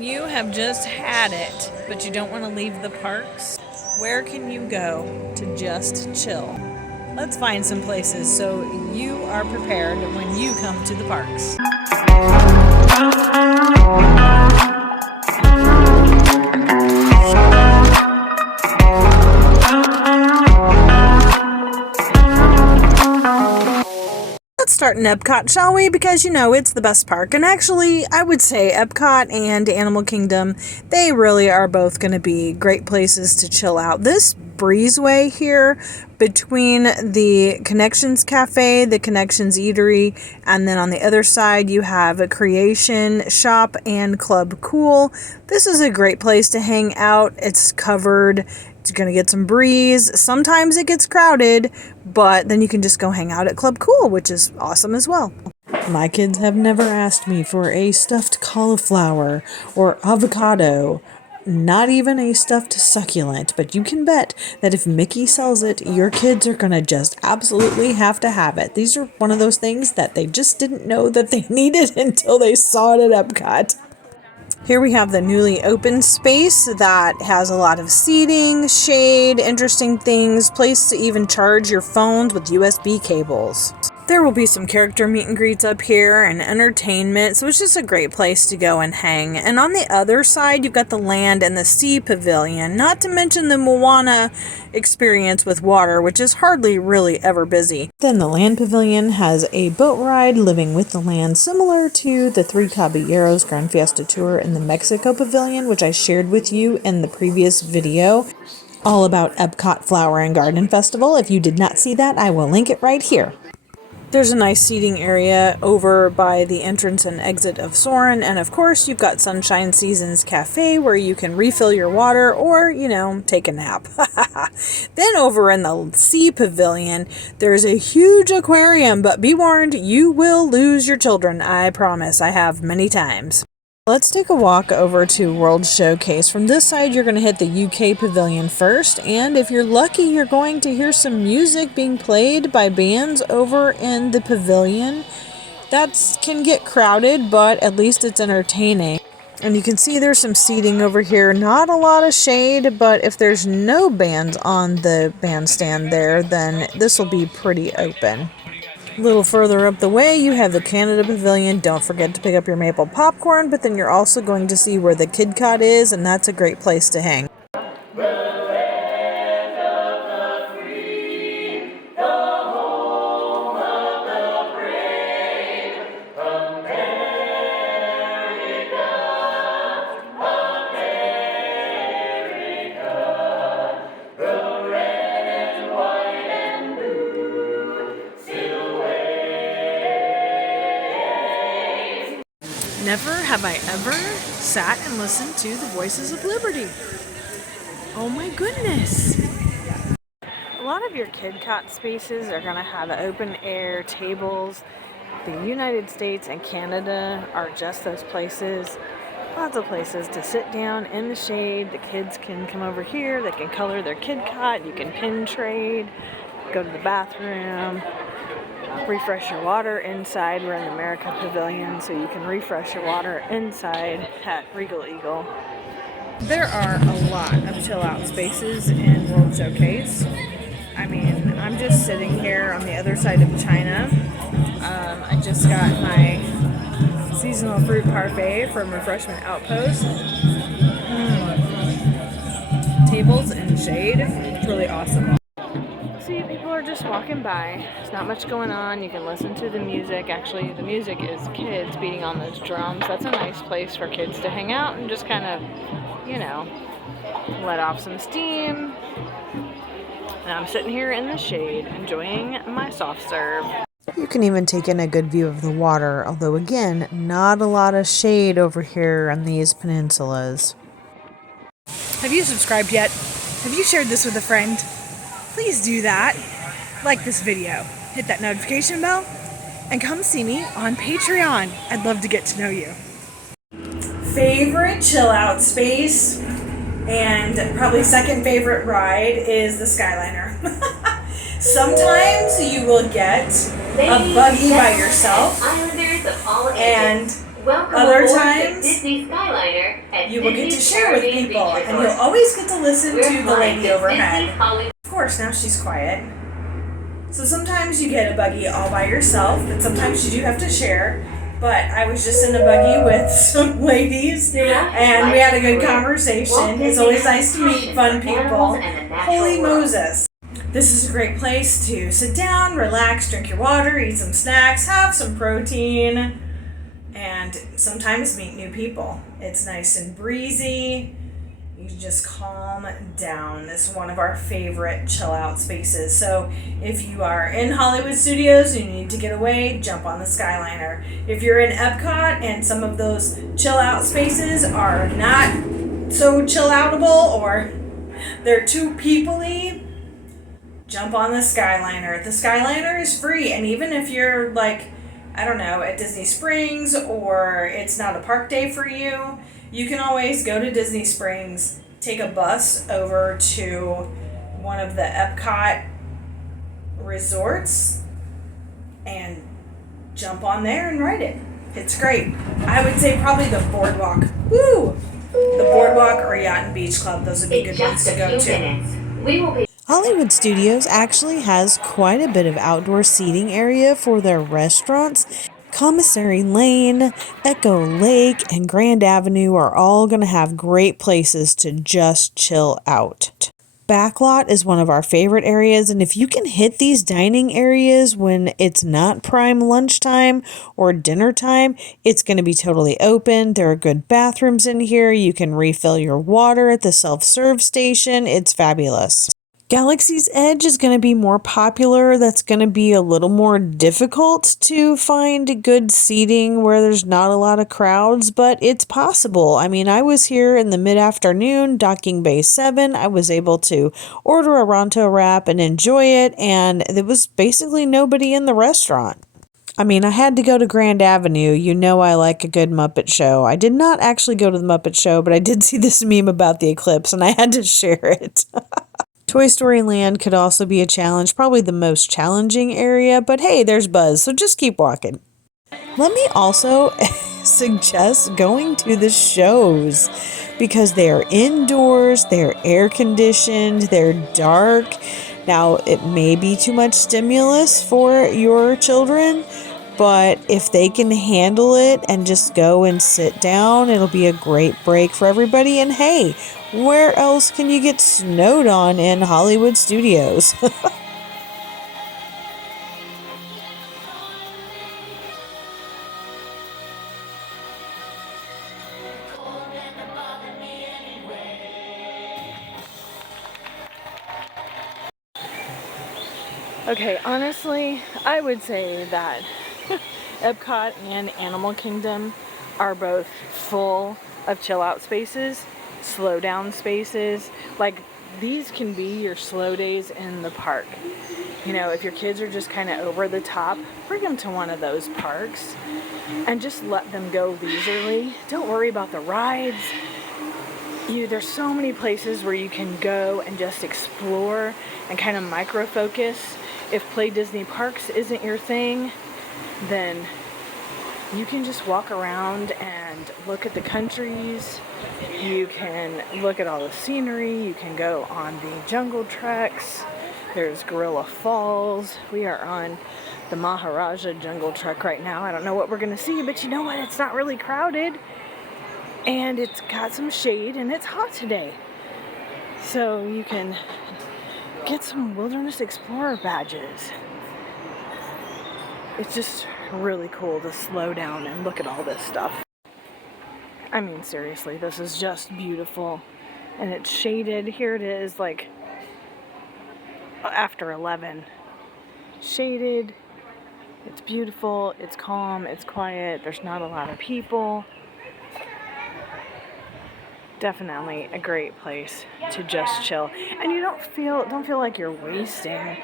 You have just had it, but you don't want to leave the parks. Where can you go to just chill? Let's find some places so you are prepared when you come to the parks. Let's start in Epcot, shall we? Because, it's the best park. And actually, I would say Epcot and Animal Kingdom, they really are both going to be great places to chill out. This breezeway here between the Connections Cafe, the Connections Eatery, and then on the other side you have a Creation Shop and Club Cool. This is a great place to hang out. It's covered. You're going to get some breeze. Sometimes it gets crowded, but then you can just go hang out at Club Cool, which is awesome as well. My kids have never asked me for a stuffed cauliflower or avocado, not even a stuffed succulent, but you can bet that if Mickey sells it, your kids are going to just absolutely have to have it. These are one of those things that they just didn't know that they needed until they saw it at Epcot. Here we have the newly opened space that has a lot of seating, shade, interesting things, place to even charge your phones with USB cables. There will be some character meet and greets up here and entertainment, so it's just a great place to go and hang. And on the other side, you've got the land and the sea pavilion, not to mention the Moana experience with water, which is hardly really ever busy. Then the land pavilion has a boat ride living with the land, similar to the Three Caballeros Grand Fiesta Tour in the Mexico pavilion, which I shared with you in the previous video, all about Epcot Flower and Garden Festival. If you did not see that, I will link it right here. There's a nice seating area over by the entrance and exit of Soarin', and of course you've got Sunshine Seasons Cafe where you can refill your water or, take a nap. Then over in the Sea Pavilion, there's a huge aquarium, but be warned, you will lose your children, I promise. I have many times. Let's take a walk over to World Showcase. From this side, you're going to hit the UK Pavilion first, and if you're lucky, you're going to hear some music being played by bands over in the pavilion. That can get crowded, but at least it's entertaining. And you can see there's some seating over here. Not a lot of shade, but if there's no bands on the bandstand there, then this will be pretty open. A little further up the way, you have the Canada Pavilion. Don't forget to pick up your maple popcorn, but then you're also going to see where the Kid Cot is, and that's a great place to hang. Never have I ever sat and listened to the Voices of Liberty. Oh my goodness. A lot of your Kid Cot spaces are going to have open air tables. The United States and Canada are just those places. Lots of places to sit down in the shade. The kids can come over here. They can color their Kid Cot. You can pin trade, go to the bathroom. Refresh your water inside. We're in the America Pavilion, so you can refresh your water inside at Regal Eagle. There are a lot of chill out spaces in World Showcase. I'm just sitting here on the other side of China. I just got my seasonal fruit parfait from Refreshment Outpost. Tables and shade. It's really awesome. See, people are just walking by. There's not much going on. You can listen to the music. Actually, the music is kids beating on those drums. That's a nice place for kids to hang out and just kind of, let off some steam. And I'm sitting here in the shade enjoying my soft serve. You can even take in a good view of the water, although again, not a lot of shade over here on these peninsulas. Have you subscribed yet? Have you shared this with a friend? Please do that. Like this video, hit that notification bell, and come see me on Patreon. I'd love to get to know you. Favorite chill out space and probably second favorite ride is the Skyliner. Sometimes you will get a buggy by yourself and Other times, you will get to share with people, and you'll always get to listen to the lady overhead. Of course, now she's quiet. So sometimes you get a buggy all by yourself, but sometimes you do have to share. But I was just in a buggy with some ladies, and we had a good conversation. It's always nice to meet fun people. Holy Moses. This is a great place to sit down, relax, drink your water, eat some snacks, have some protein, and sometimes meet new people. It's nice and breezy. You just calm down. This is one of our favorite chill out spaces. So if you are in Hollywood Studios and you need to get away, jump on the Skyliner. If you're in Epcot and some of those chill out spaces are not so chill outable or they're too people-y, jump on the Skyliner. The Skyliner is free, and even if you're like, I don't know, at Disney Springs or it's not a park day for you, you can always go to Disney Springs, take a bus over to one of the Epcot resorts, and jump on there and ride it. It's great. I would say probably the Boardwalk. Woo! The Boardwalk or Yacht and Beach Club. Those would be good ones to go to. Hollywood Studios actually has quite a bit of outdoor seating area for their restaurants. Commissary Lane, Echo Lake, and Grand Avenue are all going to have great places to just chill out. Backlot is one of our favorite areas, and if you can hit these dining areas when it's not prime lunchtime or dinner time, it's going to be totally open. There are good bathrooms in here. You can refill your water at the self-serve station. It's fabulous. Galaxy's Edge is going to be more popular. That's going to be a little more difficult to find good seating where there's not a lot of crowds, but it's possible. I mean, I was here in the mid-afternoon, Docking Bay 7. I was able to order a Ronto wrap and enjoy it, and there was basically nobody in the restaurant. I mean, I had to go to Grand Avenue. You know I like a good Muppet Show. I did not actually go to the Muppet Show, but I did see this meme about the eclipse, and I had to share it. Toy Story Land could also be a challenge, probably the most challenging area, but hey, there's Buzz, so just keep walking. Let me also suggest going to the shows because they're indoors, they're air conditioned, they're dark. Now, it may be too much stimulus for your children, but if they can handle it and just go and sit down, it'll be a great break for everybody. And hey, where else can you get snowed on in Hollywood Studios? Okay, honestly, I would say that Epcot and Animal Kingdom are both full of chill out spaces, slow down spaces. Like, these can be your slow days in the park. You know, if your kids are just kind of over the top, bring them to one of those parks and just let them go leisurely. Don't worry about the rides. There's so many places where you can go and just explore and kind of micro focus. If Play Disney Parks isn't your thing, then you can just walk around and look at the countries. You can look at all the scenery. You can go on the jungle treks. There's Gorilla Falls. We are on the Maharaja Jungle Trek right now. I don't know what we're going to see, but you know what? It's not really crowded. And it's got some shade and it's hot today. So you can get some Wilderness Explorer badges. It's just really cool to slow down and look at all this stuff. I mean, seriously, this is just beautiful. And it's shaded. Here it is, like, after 11. Shaded. It's beautiful. It's calm. It's quiet. There's not a lot of people. Definitely a great place to just chill. And you don't feel like you're wasting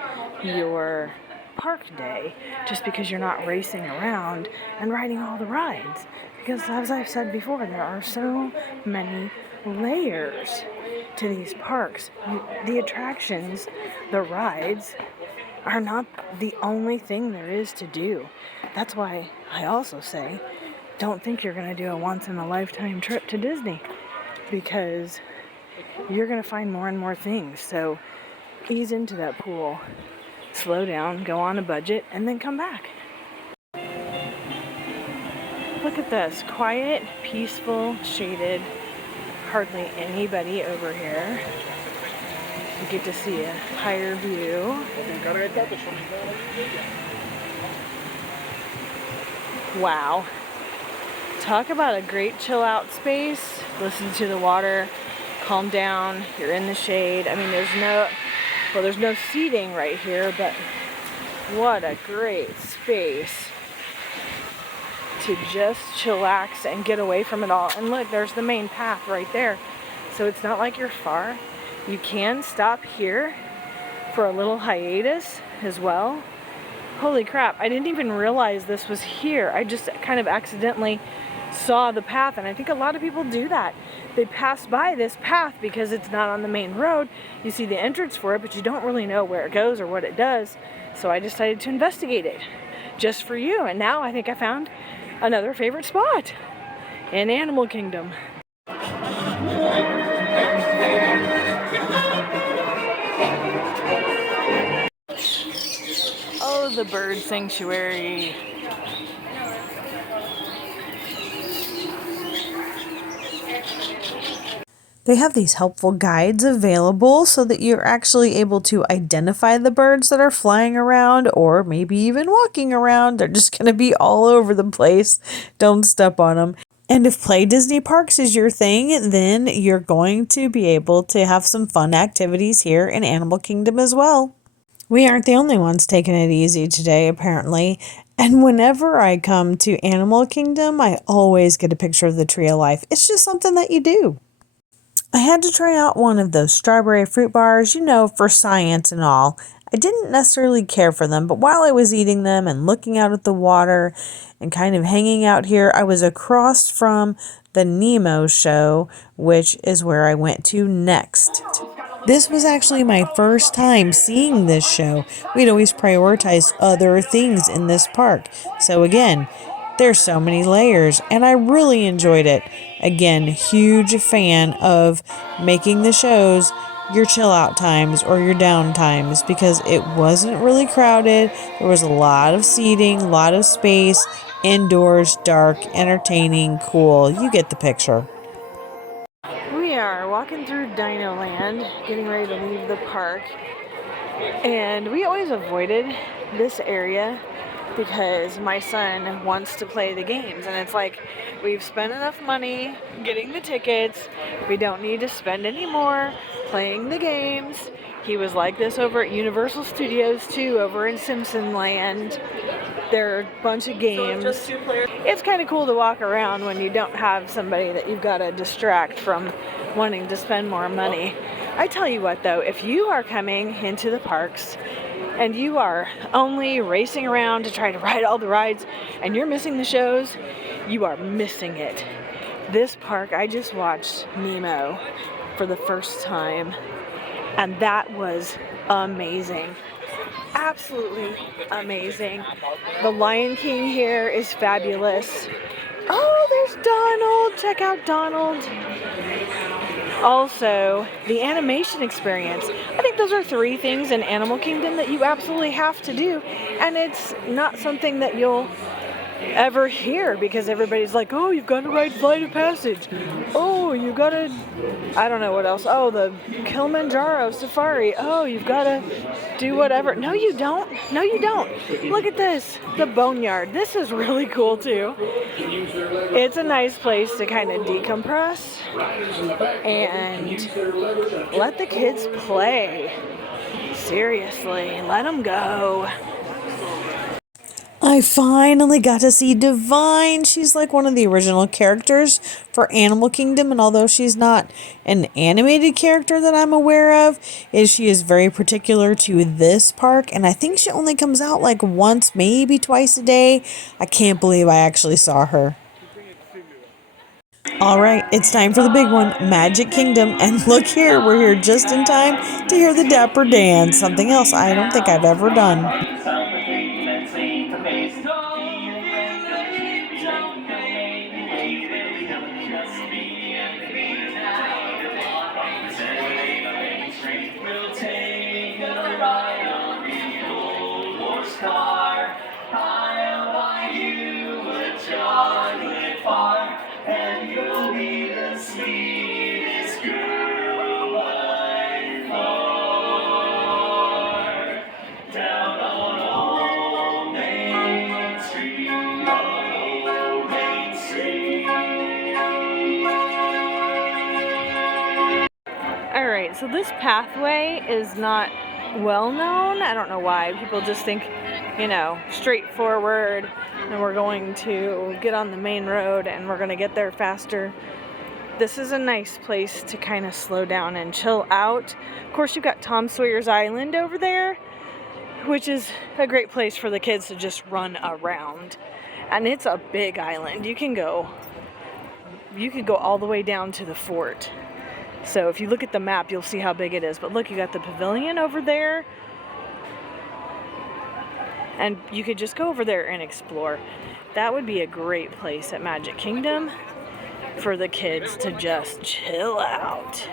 your park day just because you're not racing around and riding all the rides. Because as I've said before, there are so many layers to these parks. The attractions, the rides, are not the only thing there is to do. That's why I also say don't think you're going to do a once-in-a-lifetime trip to Disney, because you're going to find more and more things. So ease into that pool, slow down, go on a budget, and then come back. Look at this, quiet, peaceful, shaded, hardly anybody over here. You get to see a higher view. Wow. Talk about a great chill out space. Listen to the water, calm down, you're in the shade. I mean, there's no seating right here, but what a great space to just chillax and get away from it all. And look, there's the main path right there. So it's not like you're far. You can stop here for a little hiatus as well. Holy crap, I didn't even realize this was here. I just kind of accidentally saw the path, and I think a lot of people do that. They pass by this path because it's not on the main road. You see the entrance for it, but you don't really know where it goes or what it does. So I decided to investigate it just for you, and now I think I found another favorite spot in Animal Kingdom. Oh, the bird sanctuary. They have these helpful guides available so that you're actually able to identify the birds that are flying around or maybe even walking around. They're just going to be all over the place. Don't step on them. And if Play Disney Parks is your thing, then you're going to be able to have some fun activities here in Animal Kingdom as well. We aren't the only ones taking it easy today, apparently. And whenever I come to Animal Kingdom, I always get a picture of the Tree of Life. It's just something that you do. I had to try out one of those strawberry fruit bars, for science and all. I didn't necessarily care for them, but while I was eating them and looking out at the water and kind of hanging out here, I was across from the Nemo show, which is where I went to next. This was actually my first time seeing this show. We'd always prioritized other things in this park. So again, there's so many layers, and I really enjoyed it. Again, huge fan of making the shows your chill out times or your down times because it wasn't really crowded. There was a lot of seating, a lot of space, indoors, dark, entertaining, cool. You get the picture. We are walking through Dino Land, getting ready to leave the park, and we always avoided this area because my son wants to play the games, and it's like, we've spent enough money getting the tickets, we don't need to spend any more playing the games. He was like this over at Universal Studios too, over in Simpson Land. There are a bunch of games. So just 2 players. It's kind of cool to walk around when you don't have somebody that you've got to distract from wanting to spend more money. I tell you what though, if you are coming into the parks and you are only racing around to try to ride all the rides and you're missing the shows, you are missing it. This park, I just watched Nemo for the first time, and that was amazing. Absolutely amazing. The Lion King here is fabulous. Oh, there's Donald. Check out Donald. Also, the animation experience. I think those are 3 things in Animal Kingdom that you absolutely have to do. And it's not something that you'll ever hear because everybody's like, oh, you've got to ride Flight of Passage. Oh, you got to, I don't know what else. Oh, the Kilimanjaro Safari. Oh, you've got to do whatever. No, you don't. No, you don't. Look at this. The Boneyard. This is really cool too. It's a nice place to kind of decompress and let the kids play. Seriously, let them go. I finally got to see Divine. She's like one of the original characters for Animal Kingdom, and although she's not an animated character that I'm aware of, she is very particular to this park, and I think she only comes out like once, maybe twice a day. I can't believe I actually saw her. All right, it's time for the big one, Magic Kingdom, and look here, we're here just in time to hear the Dapper Dance, something else I don't think I've ever done. Alright, so this pathway is not well known. I don't know why. People just think, straightforward, and we're going to get on the main road and we're going to get there faster. This is a nice place to kind of slow down and chill out. Of course, you've got Tom Sawyer's Island over there, which is a great place for the kids to just run around. And it's a big island. You can go all the way down to the fort. So if you look at the map, you'll see how big it is. But look, you got the pavilion over there. And you could just go over there and explore. That would be a great place at Magic Kingdom for the kids to just chill out.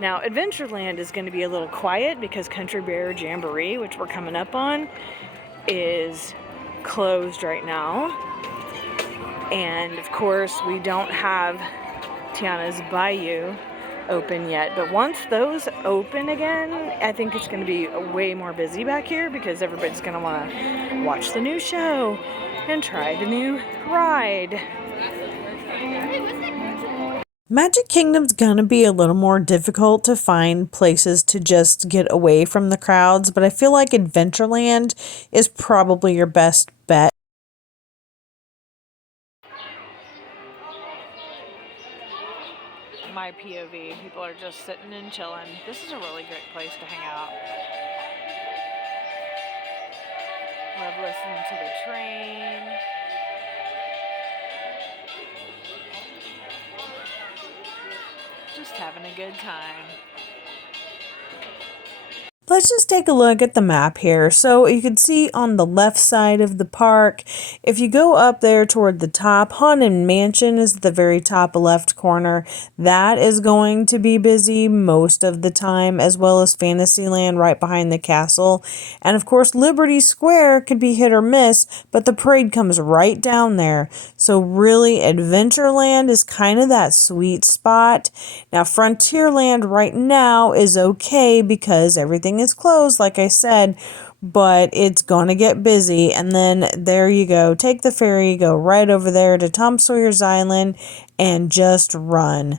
Now, Adventureland is going to be a little quiet because Country Bear Jamboree, which we're coming up on, is closed right now. And of course, we don't have Tiana's Bayou open yet. But once those open again, I think it's going to be way more busy back here because everybody's going to want to watch the new show and try the new ride. Magic Kingdom's gonna be a little more difficult to find places to just get away from the crowds, but I feel like Adventureland is probably your best bet. My POV, people are just sitting and chilling. This is a really great place to hang out. Love listening to the train. Just having a good time. Let's just take a look at the map here. So you can see on the left side of the park, if you go up there toward the top, Haunted Mansion is at the very top left corner. That is going to be busy most of the time, as well as Fantasyland right behind the castle. And of course, Liberty Square could be hit or miss, but the parade comes right down there. So really, Adventureland is kind of that sweet spot. Now, Frontierland right now is okay because everything is closed, like I said, but it's gonna get busy. And then there you go, take the ferry, go right over there to Tom Sawyer's Island and just run.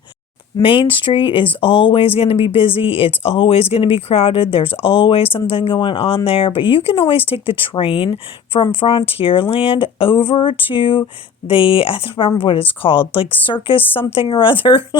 Main Street is always going to be busy. It's always going to be crowded. There's always something going on there. But you can always take the train from Frontierland over to I don't remember what it's called, like Circus something or other.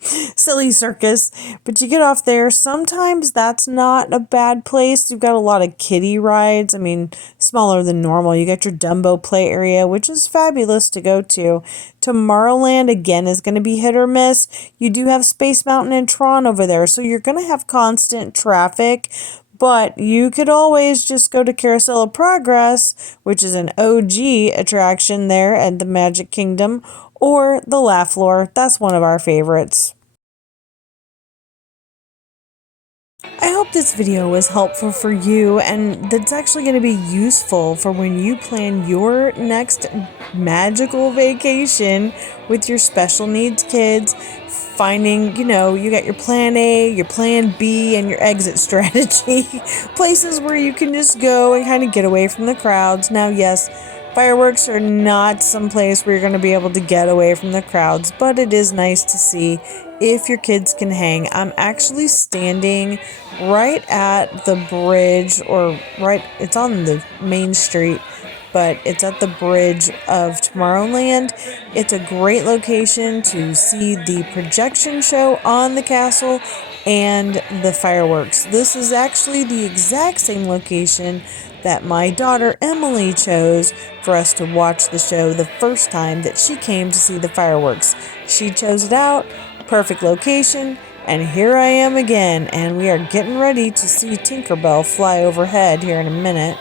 Silly Circus, but you get off there. Sometimes that's not a bad place. You've got a lot of kiddie rides. I mean, smaller than normal. You got your Dumbo play area, which is fabulous to go to. Tomorrowland, again, is going to be hit or miss. You do have Space Mountain and Tron over there, so you're going to have constant traffic. But you could always just go to Carousel of Progress, which is an OG attraction there at the Magic Kingdom, or the Laugh Floor. That's one of our favorites. I hope this video was helpful for you and that's actually going to be useful for when you plan your next magical vacation with your special needs kids. Finding, you got your plan A, your plan B, and your exit strategy. Places where you can just go and kind of get away from the crowds. Now, yes, fireworks are not some place where you're going to be able to get away from the crowds, but it is nice to see if your kids can hang. I'm actually standing right at the bridge, it's on the main street, but it's at the bridge of Tomorrowland. It's a great location to see the projection show on the castle and the fireworks. This is actually the exact same location that my daughter Emily chose for us to watch the show the first time that she came to see the fireworks. She chose it out, perfect location, and here I am again, and we are getting ready to see Tinkerbell fly overhead here in a minute.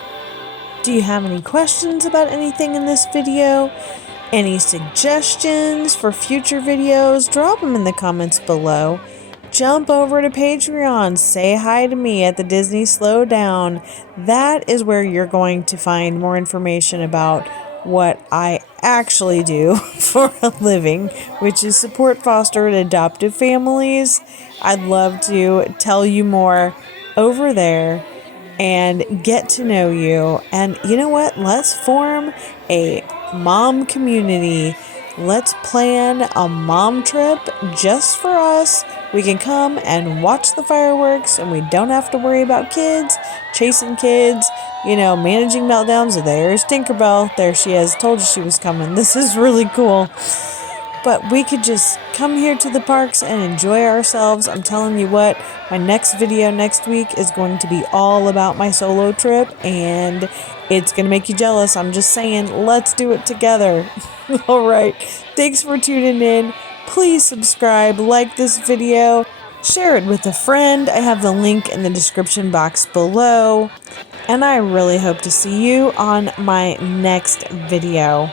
Do you have any questions about anything in this video? Any suggestions for future videos? Drop them in the comments below. Jump over to Patreon. Say hi to me at the Disney Slowdown. That is where you're going to find more information about what I actually do for a living, which is support, foster, and adoptive families. I'd love to tell you more over there and get to know you. And you know what? Let's form a mom community Let's plan a mom trip just for us. We can come and watch the fireworks and we don't have to worry about kids, chasing kids, managing meltdowns. There's Tinkerbell. There she is. Told you she was coming. This is really cool. But we could just come here to the parks and enjoy ourselves. I'm telling you what, my next video next week is going to be all about my solo trip, and it's going to make you jealous. I'm just saying, let's do it together. All right. Thanks for tuning in. Please subscribe, like this video, share it with a friend. I have the link in the description box below. And I really hope to see you on my next video.